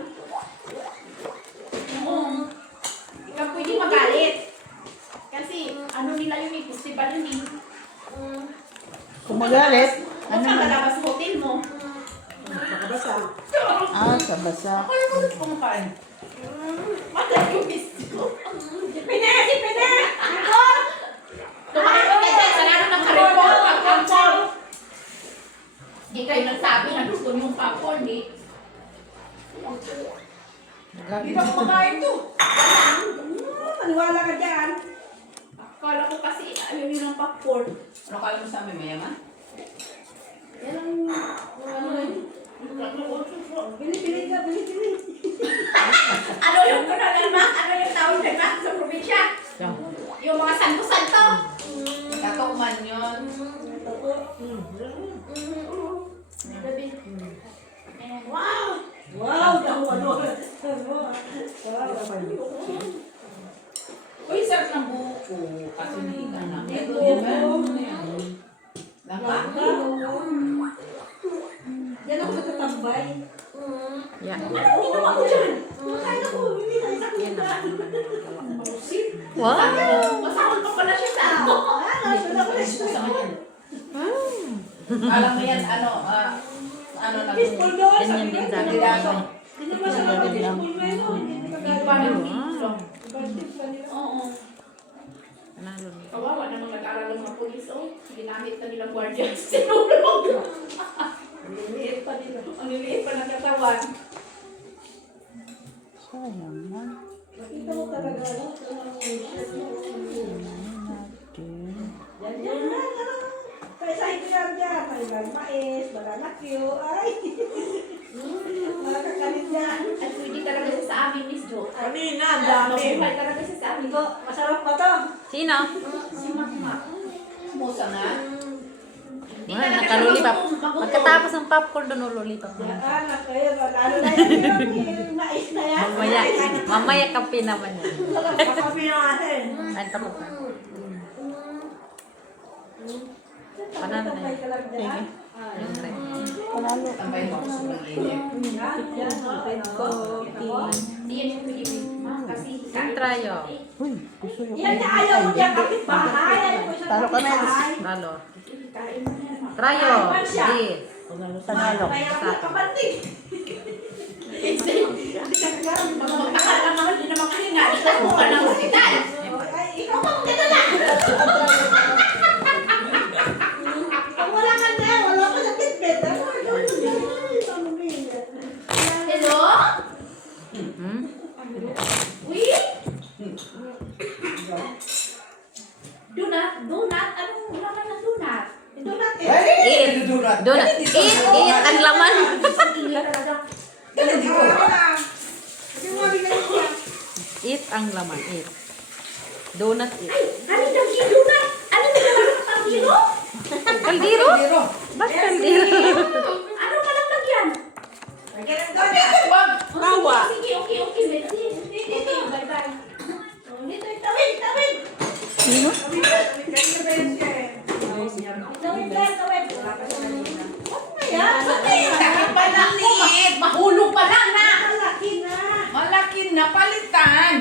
Oo. Ikaw pwede magalit. Kasi ano nila yun eh, festival yun eh. Kung magalit, Huwag kang lalabas sa hotel mo. sa basa. Ako yung ulit kumakain. Matay yung misto. Sipine! Sipine! Kumain ko kayo, sa lalo ng karipon, pagkampon. Di kayo nagsabi na gusto niyong popcorn, di. Di ba kumakain to? Maniwala ka dyan. Akala ko kasi ayaw niyo ng popcorn. Ano kala mo sa amin, mayaman? Yan ang ano yun. Bili-bili ka, bili-bili. Ano yung ano yung tawag na sa probinsya? Yung mga santo-santo. Katuman yun. Wow! Wow! Daw ano. Uy, sarap ng buko. Kasi hindi ka na. Ito Buko. yun, ano yan? Lapa? Yan ako natatambay. Yan. Uminom ako dyan. Kumakain ako. Hindi na isang Yan na. Wow! Masahol pa pala siya sa ako. Alam mo yan, ano na Peaceful doon. Ganyan din dati. Kandidato. Hindi naman siya mga peaceful ngayon. Hindi Hindi ka pa kaya. ng pizza. Ibang kanila. Oo. Panalo niya. Kawawa na nung nag-aaral ng mga polis. Oh, ginamit na nilang guardian. Sinulog. Liliit pa nila. Ang liliit pa ng katawan. Sayang na. Nakita mo talaga, ano? Yan na. Paisahin ko yan dyan. May mais, banana Q. Ay! Mga kakalit yan. At pwede talaga siya sa amin, Miss Jo. Kanina, Mabuhay talaga siya sa amin. Ito, masarap pa to. Sino? Si Makma. Musa nga. Hindi Wala, talaga nakalulipap. siya magutom. Pagkatapos ng popcorn, doon ululipap Yan, na. anak kayo. Lalo na yan. Yung mais na yan. Mamaya kape naman yan. Makapi na natin. Ay, tapos na. Panalo na yan. Sige. Yung try. Panalo. Tambay mo ako sa mag-inip. Yan, red coffee. Hindi yan yung pwede mo. Kasi Yung tryo. Uy, gusto niyo. Yan na ayaw mo dyan kapitbahay. Ayaw mo siya Talo ka na. kapitbahay. Talo. kain mo yan. Tryo. Yes. Panalo sa nalo. Kaya mo kapantig. Magmagtakal lang naman, hindi naman kahinga. Ito mo ka ng hospital. Ay, ikaw pa dito na. Kung wala ka na, wala ka na bitbit. Ano ka doon? Hello? Hmm? Uy? Donut? Donut? Anong laman ng donut? Donut eh. Eat. Donut. Eat. Ang laman. Hindi talaga. Eat ang laman. Eat. Donut. Eat. Ano yung donut? Ano yung talagang tangilo? Kaldiro? Ba't kaldiro? Ano ka lang lagyan? Tawa. Sige, okay. Merci. Okay, bye-bye. Oh, dito, tawid. Sino? Mahulog pa lang na. Malaki na palitan.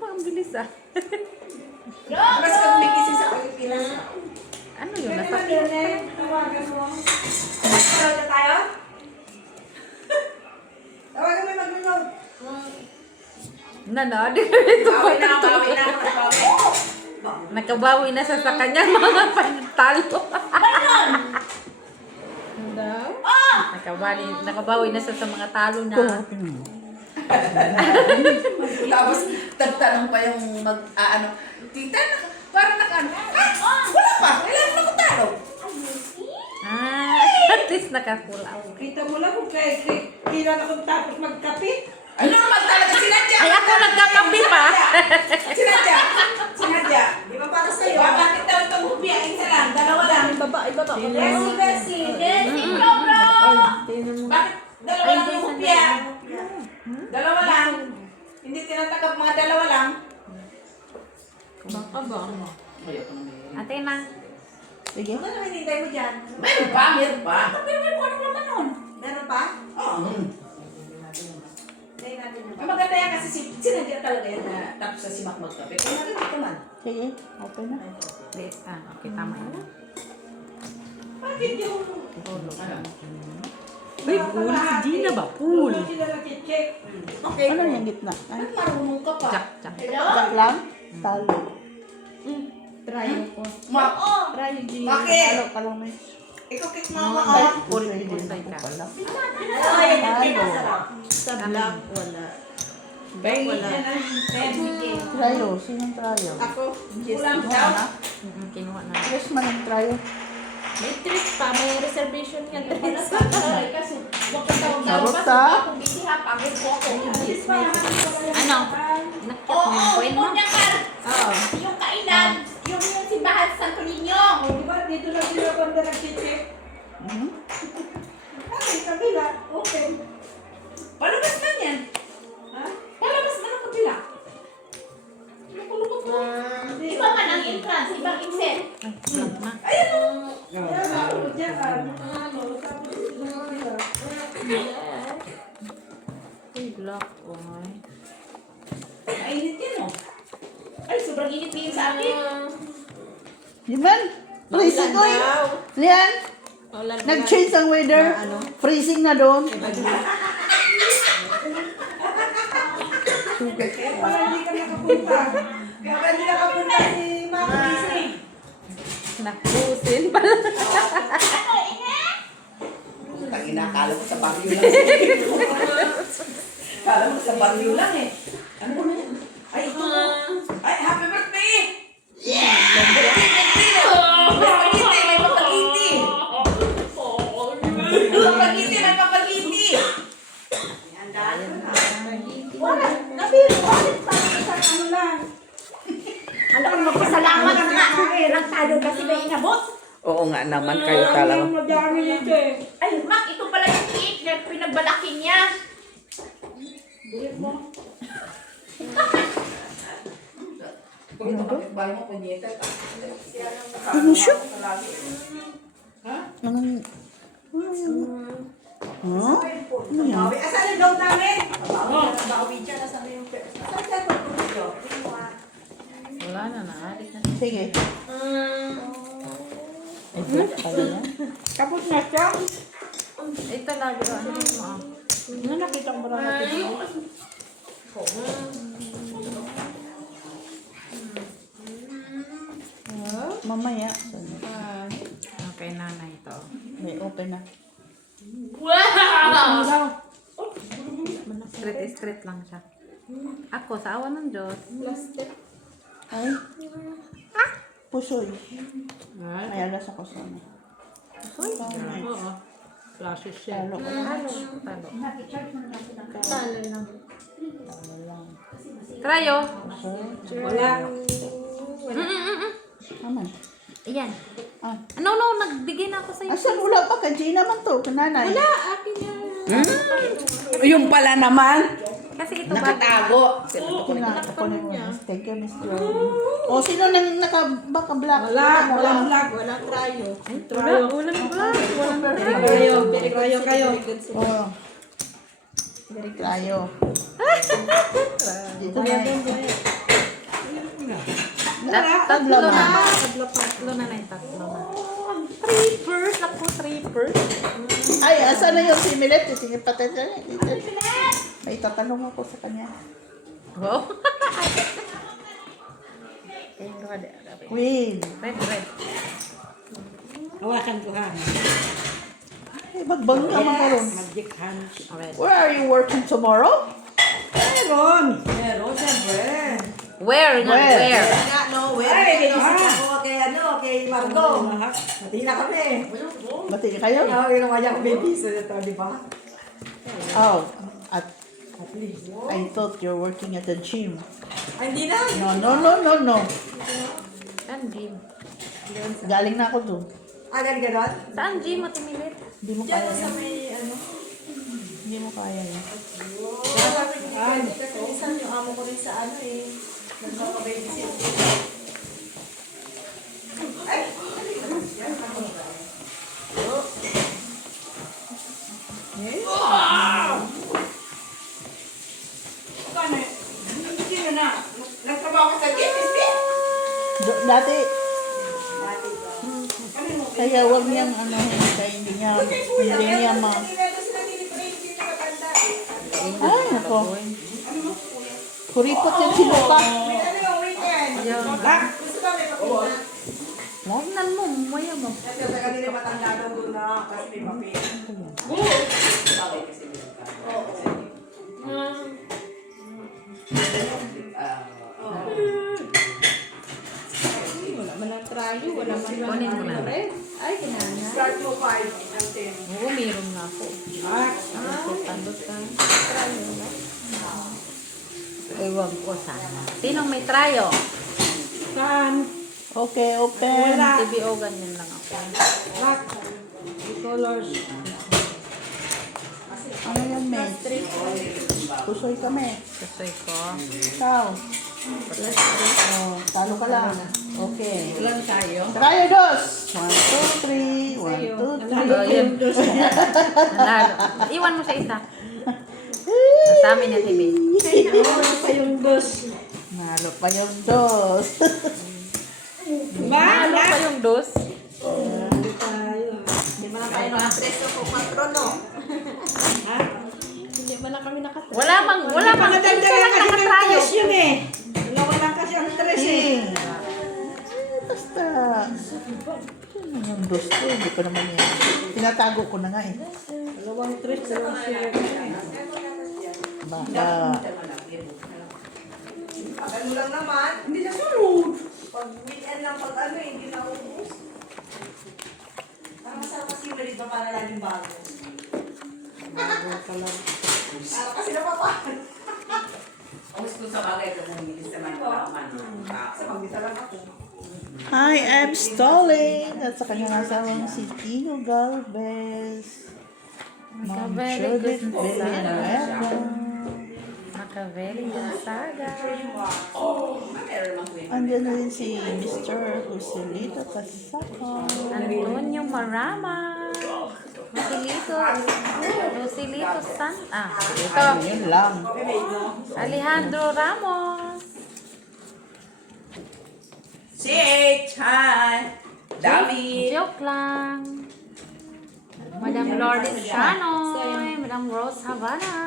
Ang bilis ah. Mas kami may kisi sa Pilipinas. Ano yun? Nasa Nanod. Bawi na ako. Nakabawi na sa kanyang mga panitalo. Nakabawi na sa mga talo na. Tapos, tagtanong pa yung tita, parang wala pa, kailangan na ko talo. At least nakakulaw. Kita mo lang kung kailan akong tapos magkape. Ano naman talaga, sinadya? Ay, ako nagkakapi pa. Sinadya. Di ba para sa'yo? Bakit daw itong hubya? Isa lang, dalawa lang. Desi, bro, bro! Bakit dalawa lang yung hubya? Dalawa lang. Hindi tinatakap mga dalawa lang. Ate na. Sige. Ano naman hinintay mo dyan? Meron pa, meron pa. Pero may kung ano naman nun. Meron pa? Oo. Hintayin natin yung Ang maganda yan kasi sinadya talaga yan na tapos sa simak magkape. Kaya narinig naman. Sige. Okay na. Okay, tama yun. Bakit yung... May pool si Gina ba? Pool. Sila nag-check. Okay. Ano yung gitna? Ay, Marunong ka pa. Jack. jack lang? Talo. Try ko. Try, G. Bakit? Talo ka lang, miss. Ikaw kik mama Ay, ah. pwede din Pulsay ka. pala. Ay, Talo. sa black wala. Wala. Tryo. Sinong tryo? Ako, Kulang Ano daw. na? Kinuha na. Yes, man ang tryo. may trip pa, may reservation yan. Kasi huwag ka tawag na Sarap labas. ta. Kung busy ha, pagod po ako. Ano? Nakit Oo, mo yung point mo? ipon niya ka. Oo. Yung kainan, yung simbahan sa Santo Niño. O, di ba? Dito lang sila banda nag-check. Ay, kabila. Open. Palabas man yan. Ha? Palabas na ng kabila. Lukot-lukot mo. Iba man ang entrance, ibang exit. Yan, ako dyan. Ano, tapos sila. Block. Oh. Mainit yan oh. Ay, sobrang init din sa akin. Di man? Freezing ko eh. Lian? Nag-change ang weather. Freezing na doon. Kaya pala hindi ka nakapunta. Kaya pala hindi nakapunta si Mama Lisa. Nakusin pala. Tangina, kala mo sa baryo lang. Kala mo sa baryo lang eh. Ano ba yan? Ay, ito mo. Ay, happy birthday! Yeah! May papagiti! May papagiti! Nabiro, bakit parang sa ano lang? Alam mo, magpasalamat ka nga. Nagtalo kasi may inabot. Oo nga naman kayo talaga. Ang madami nito eh. Ay, Mac, ito pala yung cake na pinagbalaki niya. Bayo mo, punyeta. Ano siya? Ha? Anong... Huh? Bawi. Asan yung dog namin? Bawi dyan. Asan na yung pera? Asan yung pera? Wala na, naalit na. Sige. Ay, black pala yan. Tapos na siya. Ito na, bro. Ano mo? Ano nakita ko ba natin? Mamaya. Okay, nanay ito. May open na. Wow! Straight lang siya. Ako, sa awan ng Diyos. Ay. Pusoy. May alas ako sa ano. Pusoy? Oo. Flashes siya. Talo ko. Talo. Talo lang. Tryo. Pusoy. Wala. Aman. Ayan. Ah. No, nagbigay na ako sa'yo. Asan wala pa? Kanji naman to. Kananay. Wala. Yung pala naman. Kasi ito Nakatago. Kunin mo. Thank you, Miss Jo. O, sino nang naka-black? Walang vlog. Walang trayo. Trayo kayo. Oo. Tayo. Dito na. Tatlo na. Tatlo na. Trippers. Ako, trippers. Ay, asan na yung si Milet? Sige, patay na. Dito. Ay, tatanong ako sa kanya. Wow. Tingin ko ada. Queen. Red. Hawakan ko ha. Ay, magbang ka makaroon. Magic hands. Red. Where are you working tomorrow? Meron. Meron, siyempre. Where? Not Where? where. Nga, no, Ay, binisita ko kay kay Margo. Mati na kami. Bati kayo? Yung kanya ko baby sa ito, di ba? Oh, at I thought you're working at the gym. Ay, hindi na. No. Saan gym? Galing na ako doon. Agad ka doon? Saan gym mo timilit? Hindi mo Diyan kaya sa yan. may, ano. Hindi mo kaya yan. Kasi minsan yung amo ko rin sa ano eh. Nagpapa-babysit. Dati, kaya wag niyang ano, kaya hindi niya ma... Ay, nako. Kuripot yung sinuka. Huwag na mo, maya mo. Kasi sa kanila matanda daw doon na kasi may papel. Kunin mo na. Ay, kinana. Start mo 5 and 10. Oo, meron nga ako. Tandot ka. Ewan ko sana. Sinong may trayo? Saan? Okay, open. TBO, ganyan lang ako. Black. Colors. Ano yan, May? Pusoy kami. Gustoy ko. Ikaw. Oh, talo ka lang. Okay. Ilan tayo? Tayo, dos. 1, 2, 3. 1, 2, 3. Oh, yun. Nanalo. Iwan mo sa isa. Sa amin na TV. Pa yung dos. Nalo pa yung dos. Nalo pa yung dos. Tayo. Hindi mo na tayo nakapreso ko 4, no? Wala mang Nadagdagan lang kasi ng nakatrayo. tres yun eh. Dalawa lang kasi ang tres eh. King. Basta. Ano yung dos ko? Hindi ko naman yan. Tinatago ko na nga eh. Dalawang tres, dalawang share. Baka. Pag ano lang naman, hindi na sunod. Pag weekend lang, pag ano hindi na ubus. Parang masarap kasi malig ba para laging bago. Para kasi napapahan. Sa mag-isa lang ako. Hi, I'm Stalling. At sa kanyang asawang si Tino Galvez. Ma'am Very Judith good. Villanueva. Makaveli Gonzaga. Andiyan na rin si Mr. Joselito Casaco. Antonio Marama. Joselito San. Ito. Yun lang. Alejandro Ramos. CH! Hi! David! Joke lang. Madam Lourdes Shanoy. Madam Rose Havana.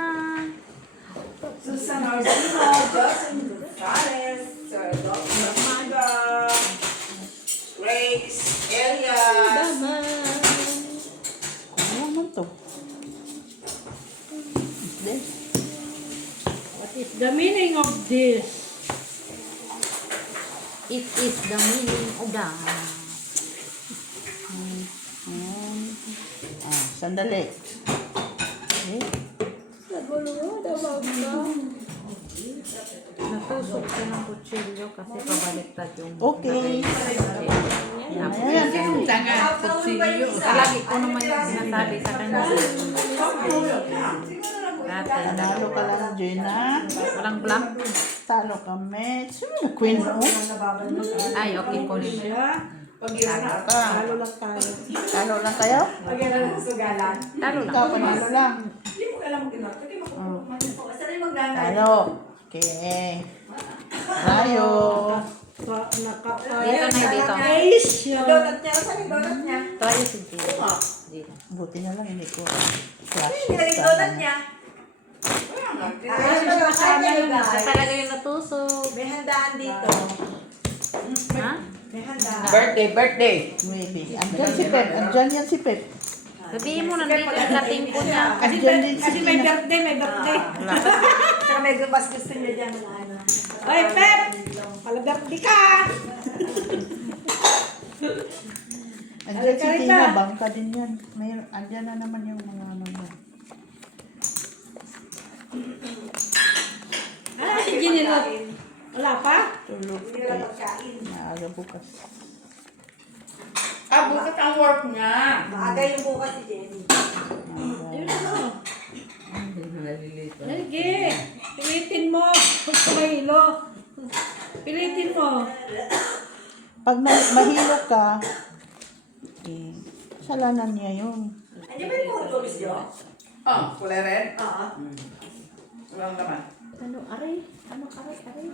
Susan Orsino, Jocelyn Gonzalez, Sir Dr. Amanda, Grace, Elias, Ano naman to? This. What is the meaning of this? It is the meaning of that. Sandali. Okay. Natusok ko ng kutsilyo kasi pabaliktad yung... Okay. Yan. Ayan. Tanga, kutsilyo. Lagi ko naman yung sinasabi sa kanya. Dati, Talo ka lang, Jenna. walang blank. Talo kami. Sino na Queen mo? Ay, okay ko rin. Talo ka. Talo lang tayo. Talo lang kayo? pag yan ang sugalan. Talo lang. Ikaw, panalo lang. Hindi mo alam ginagawa. Hindi mo basta rin magdangay. Talo. Okay. Tayo. Dito na dito. Ace yun. Donut niya. Saan yung donut niya? Tayo si Dito. Dito. Buti na lang hindi ko. Flash. Hindi naging donut niya. Talaga yung natusok. May handaan dito. Ha? May handaan. Birthday. Maybe. Andyan si Pep. Andyan yan si Pep. Sabihin mo nandito yung kating ko niya. Andyan din si Kasi may Tina. birthday, may birthday. Saka may mas gusto niya dyan. Oy, Pep! Pala-birthday ka! Andyan si Halika, Tina. Rita. Bangka din yan. May, andyan na naman yung mga ano mo. Si Ginny Lot. Wala pa? Tulog. Hindi lang pagkain. Naaga bukas. Bukas ang work niya. Maaga yung bukas si Jenny. Ayun na. Sige. Pilitin mo. Huwag ka mahilo. Pilitin mo. Pag mahilo ka, eh, kasalanan niya yun. Andiyan ba yung photos niyo? Kulay red. Oo. Walang naman. Ano, aray? Ano, aray, aray?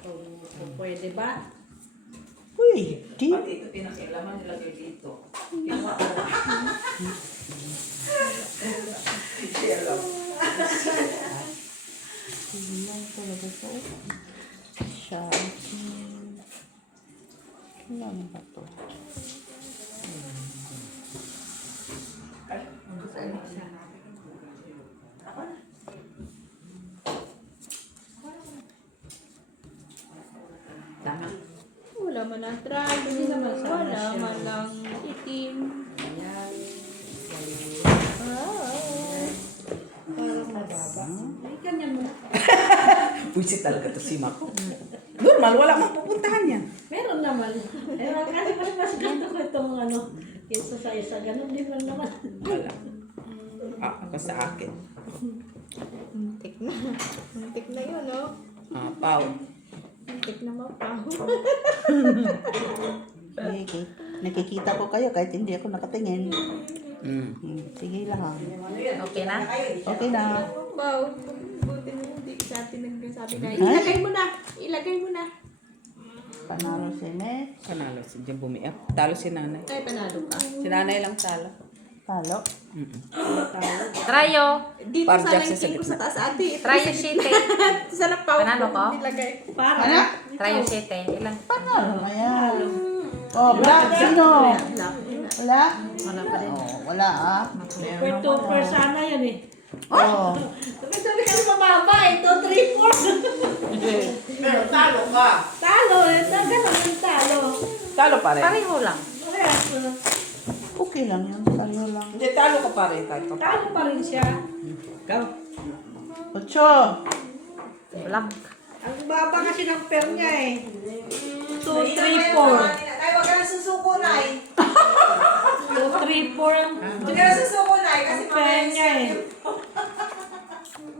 Kung pwede ba? Uy, di. Pati ito pinakialaman nilagay dito. Yellow. Ilang talaga ito. Siya. Ilang ba ito? Wala man ang try. Hindi naman wala man lang itim. Parang mababa. Ay, ganyan mo. Pusit talaga to si Mako. Normal, wala mang pupuntahan yan. Meron naman. Meron kasi mas gusto ko itong ano. Kesa sa isa. Ganun din lang naman. Wala. Ako sa akin. Muntik na. Muntik na yun, no? Pao. Muntik na mapaho. Sige. Nakikita ko kayo kahit hindi ako nakatingin. Mm. Sige lang. Okay na? Okay na. Wow. Buti na hindi sa atin nagsasabi na. Ay. Ilagay mo na. Ilagay mo na. Panalo si Met. Panalo si Jem bumiyak. Talo si nanay. Ay, panalo ka. Si nanay lang talo. Talo. Tryo. Dito Parjak sa sa ranking ko gitna. sa taas. Ate. Tryo sheet eh. Sa lapaw. Panalo ko? Ilagay. Para. Ano? Tryo sheet eh. Ilan? Panalo. Ayan. Oh, black. Sino? Wala? Wala pa rin. Oh, wala ah. Per 2 sana yun eh. Oh. Sabi kasi mababa eh. 2, 3, 4. Pero talo ka. Talo eh. Ganun yung talo. Talo pa rin. Pareho lang. Okay lang yun. Sa'yo lang. Hindi, talo ka pa rin. Kahit pa. Talo pa rin siya. Ikaw. 8. Blank. Ang baba kasi ng per niya eh. 2, 3, 4. Ay, wag ka na susuko, Nay. 2, 3, 4 ang Huwag ka na susuko, Nay. Kasi per mamaya niya eh.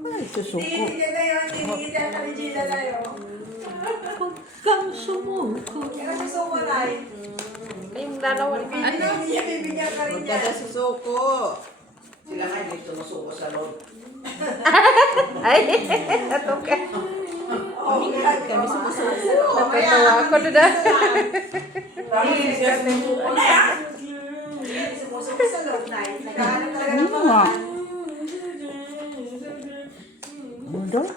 Ay, susuko. Tinigil na yun. Tinigil na Regina na yun. Huwag kang sumuko. Huwag ka na susuko, Nay. Kayong dalawa. Ano? Bibigyan ka rin niya. susuko. Sila nga hindi sumusuko sa loob. Ay, ito ka. Kami sumusuko. Napatawa ako na na. Sumusuko sa loob, Nay. Naghahanap talaga ng Ano nga? pangalan. Budol?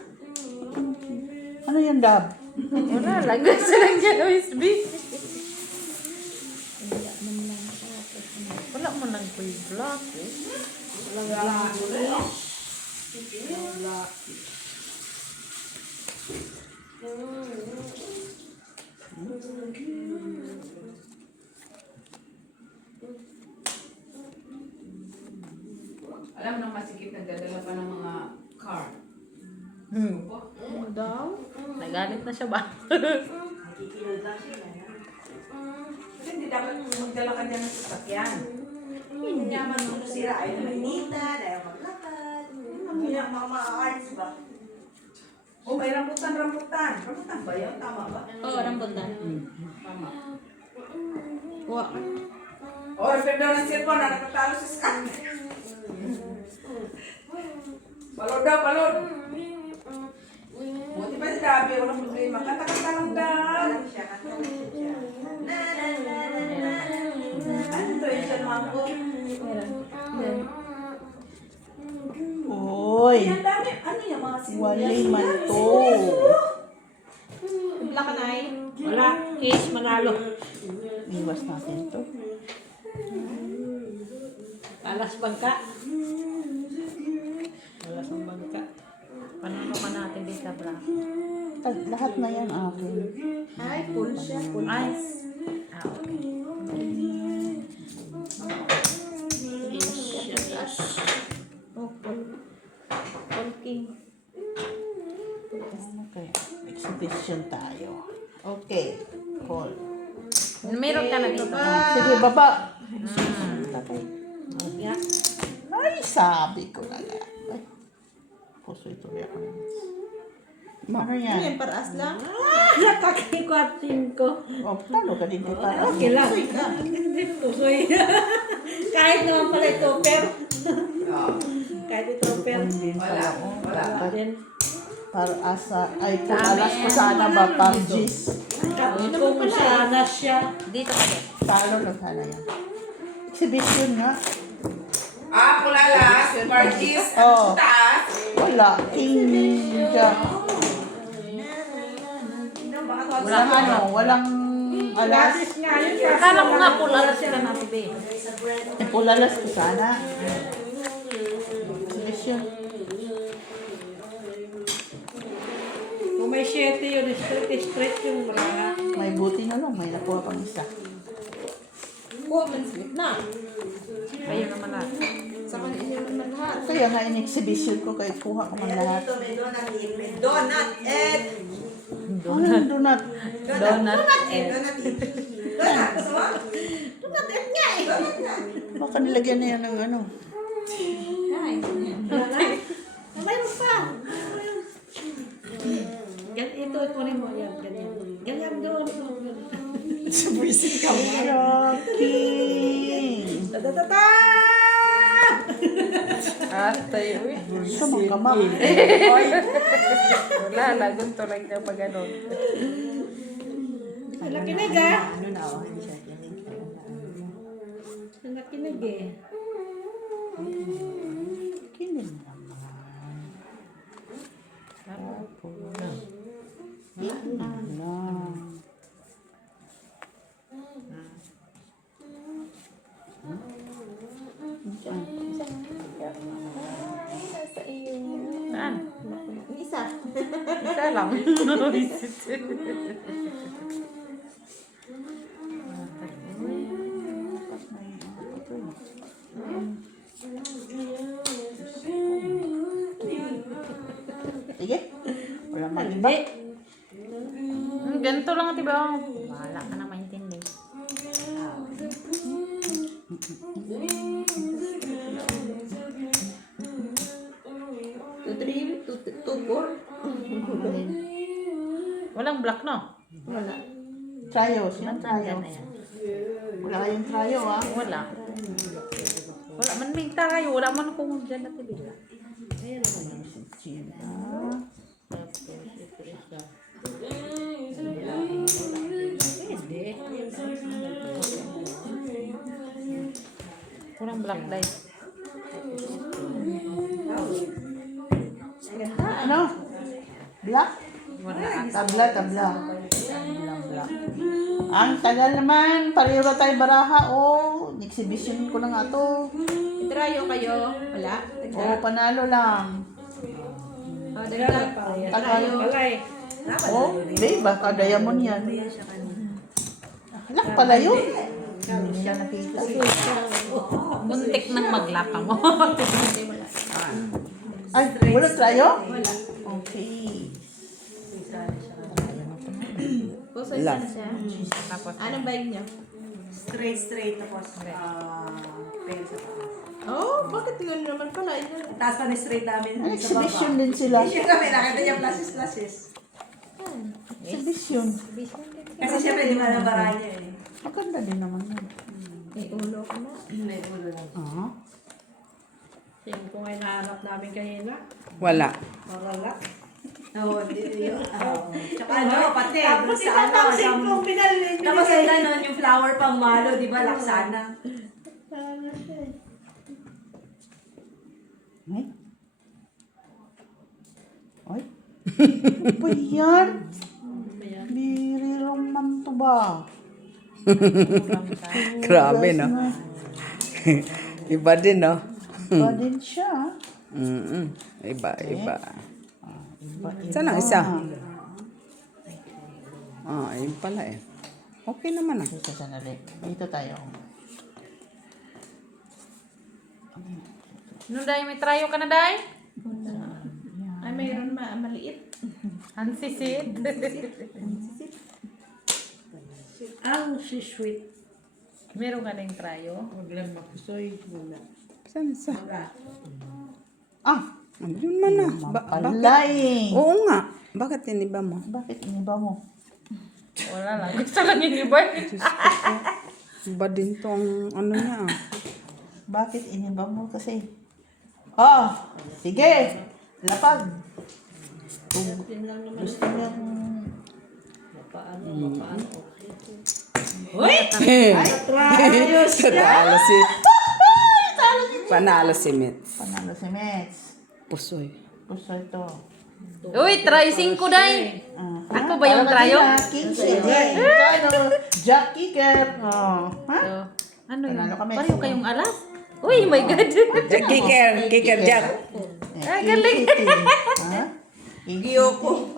Ano yan, Dab? Wala, lagay silang dyan USB. Wala mo lang ko yung vlog eh. Alam mo nang masikip nagdadala pa ng mga car. Ano daw? Nagalit na siya ba? Nakikilod lang siya. Kasi hindi dapat magdala ka dyan ng sasakyan. Hindi naman kung sira ay naminita, dahil maglakad. Ang mga arts ba? Oh, may rambutan. Rambutan ba yun? Tama ba? Oo, rambutan. Tama. Kuha. Oh, refer daw ng cellphone na natatalo sa scan. Balod daw, balod. Buti pa si Dabi, walang problema. Kanta-kanta lang daw. Siya, kanta lang siya. Na na na na na. mango. Uy, Ang dami, ano yung mga wali man to. Black na eh. Wala, case manalo. Iwas natin to. Alas bangka. Alas ang bangka. Panalo ka natin dito, bra. Lahat na yan akin. Ay, full siya. Full Ay. ice. Ah, okay. Oh, full king. Okay, exhibition tayo. Okay, call. Meron ka na dito. Sige, baba. Yeah. Ay, sabi ko na lang. Ay, puso ito rin ako. Ano yan? Paraas lang. Nakakikwatin ko. O, talo ka din kay para. Okay lang. Hindi pusoy. Kahit naman pala ito, pero. Kahit ito, pero. Wala. Then, Para asa, ay kung alas ko sana ba, PUBG's. kung sana siya. Dito ka din. Talo na sana yan. Exhibition nga. Pulalas, parties, Oh, taas. wala. King Jack. Walang ano, walang alas. Gratis nga yun. kaso Akala mo nga walang full alas oras sila yan. natin, be. Eh, pulalas ko sana. Exhibition. Kung may 7 yun, straight yung mga. May buti na lang, may nakuha pang isa. Kuha man slip na. Kayo naman lahat. Sa kanila naman lahat. Kaya nga in-exhibition ko, kahit kuha ko man lahat. Dito, may donut egg. May donut egg. Ano yung donut? Donut egg. Donut egg. Donut, gusto mo? Donut egg nga eh. Donut nga. Baka nilagyan na yan ng ano. Ay. Mayroon pa. Yan, ito, kunin mo yan. Ganyan. Ganyan doon. Subising ka mo. Shocking. Ta-ta-ta-ta! Atay, uy. Sumang ka, ma'am. Wala, lagon to lang na pag ano. Nakinig ah. Ano na, oh, hindi siya kinig. Nakinig eh. Kinig naman. Kinig lang. Saan? Isa. Isa lang. Sige. Wala mag-iba. Ganito lang, diba? Wala ka na maintindihan. Walang black, no? Wala. Trios. Yan, Tandaan trios. na yan. Wala kayong trio, ah. Wala. Wala man may tayo. Wala man kung dyan natin bila. Gina. Walang black light. Ano? Black? Wala. Tabla, tabla. Black. Ang tagal naman. Pareho na tayo baraha. Oh, exhibition ko na nga to. Itrayo kayo. Wala. Oh, panalo lang. Tagal pala eh. Oh, babe, baka diamond yan. Lak pala yun. Hindi siya nakita. Muntik nang maglaka mo. Wala. Ay, wala tayo? Wala. Okay. Puso isa na siya. Tapos, anong bag niyo? Straight. Tapos, pen sa taas. Oh, bakit yun naman pala? Taas pa na straight namin. Ang exhibition din sila. Exhibition kami. Nakita niya flashes. Exhibition. Kasi syempre, di ba ang bara niya eh. Maganda din naman yun. May ulo ka na. May ulo lang. Ah. Yung kung ay nahanap namin kanina. Wala. Wala. Oo, di yun. Tsaka ano, pati. Tapos Sa itatapos ano, yung pinali. tapos yung ganon, yung flower pang malo, di ba, laksana. na siya eh. Ay. Ay. Ano ba yan? Biri man to ba? Grabe, no? Iba din, no? Iba din siya. Iba. Iba, Saan ang isa? Ayun pala eh. Okay naman ah. Dito sanali. Dito tayo. No, Day, may trayo ka na, Day? Ay, mayroon maliit. Hansisit. Ang sweet. Meron ka na yung trayo? Saan isa? Ah! Ayun man ah. Mapalay. Oo nga. Bakit iniba mo? Bakit iniba mo? Wala lang. Gusto lang yung iba. Iba din tong ano niya ah. Bakit iniba mo kasi? Oh! Sige! Lapag! Gusto niyang... Panalo si... Panalo si Mitz. Panalo si Mets. Pusoy. Puso ito. Uy, try 5, Day. Ako ba yung trayo? King Sige. Ito, Jack Kicker. Oh. Ha? Ano yun? Panalo kami. Pareho kayong alas? Uy, my God. Kicker Jack. Galing. Ha? Iyoko.